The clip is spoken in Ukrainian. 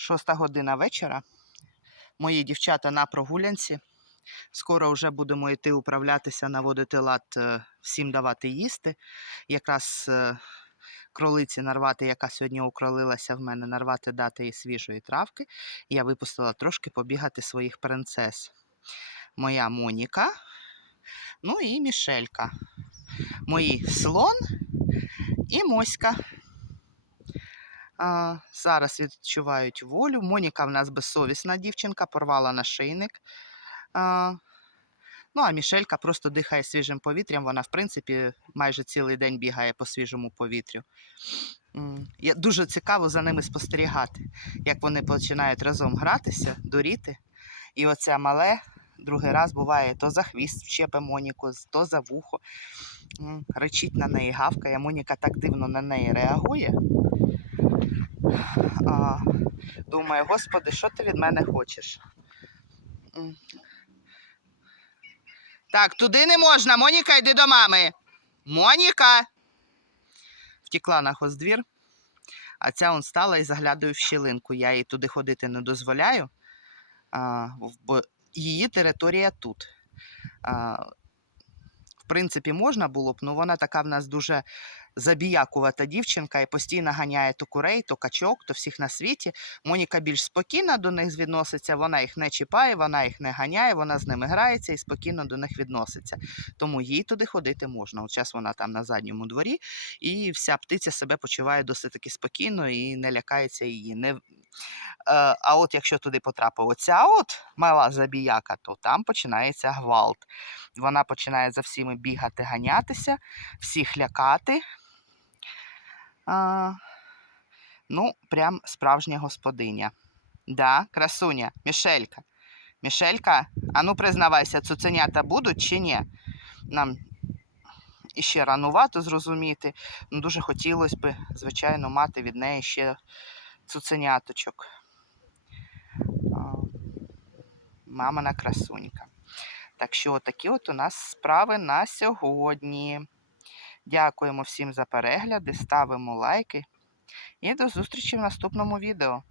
Шоста година вечора. Мої дівчата на прогулянці. Скоро вже будемо йти управлятися, наводити лад, е, всім давати їсти. Якраз е, кролиці нарвати, яка сьогодні укролилася в мене, нарвати дати їй свіжої травки. Я випустила трошки побігати своїх принцес. Моя Моніка, ну і Мішелька. Мої слон і Моська. А, зараз відчувають волю. Моніка в нас безсовісна дівчинка, порвала нашийник. А, ну, а Мішелька просто дихає свіжим повітрям. Вона, в принципі, майже цілий день бігає по свіжому повітрю. Я, дуже цікаво за ними спостерігати, як вони починають разом гратися, дуріти. І оце мале другий раз буває то за хвіст вчепе Моніку, то за вухо. Речить на неї, гавкає. Моніка так дивно на неї реагує. А, думаю, господи, що ти від мене хочеш? Так, туди не можна. Моніка, йди до мами. Моніка. Втекла на хоздвір, а ця он стала і заглядає в щілинку. Я їй туди ходити не дозволяю, а, бо її територія тут. А, принципі, можна було б, але вона така в нас дуже забіякувата дівчинка і постійно ганяє то курей, то качок, то всіх на світі. Моніка більш спокійно до них відноситься, вона їх не чіпає, вона їх не ганяє, вона з ними грається і спокійно до них відноситься. Тому їй туди ходити можна. От час вона там на задньому дворі, і вся птиця себе почуває досить таки спокійно і не лякається її. Не... Е, а от якщо туди потрапила оця от мала забіяка, то там починається гвалт. Вона починає за всіми бігати, ганятися, всіх лякати. А, ну, прям справжня господиня. Да, красуня, Мішелька. Мішелька, а ну признавайся, цуценята будуть чи ні? Нам іще ранувато зрозуміти. Ну, дуже хотілося б, звичайно, мати від неї ще цуценяточок. А, Мамина красунька. Так що такі от у нас справи на сьогодні. Дякуємо всім за перегляди, ставимо лайки і до зустрічі в наступному відео.